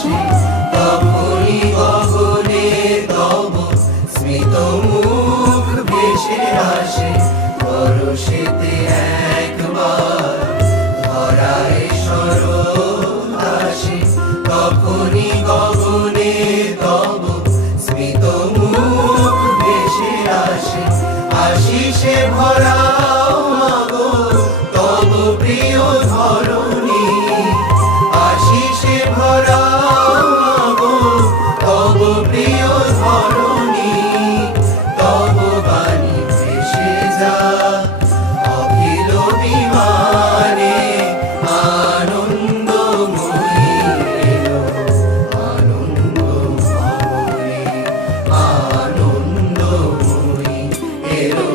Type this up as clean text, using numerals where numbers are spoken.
আসে, তখনই গগনে তব স্মিত মুখ ভেসে আসে। পরশেতে একবার ধরায় শরৎ আসে, তখনই গগনে তব স্মিত মুখ ভেসে আসে। আশিসে ভরাও মাগো তব প্রিয় ধরণী, আশিসে ভরাও মাগো তব প্রিয় ধরণী। তব বাণী ভেসে যাক অখিল বিমানে, আনন্দময়ী এলো আনন্দ ভবনে, আনন্দময়ী এলো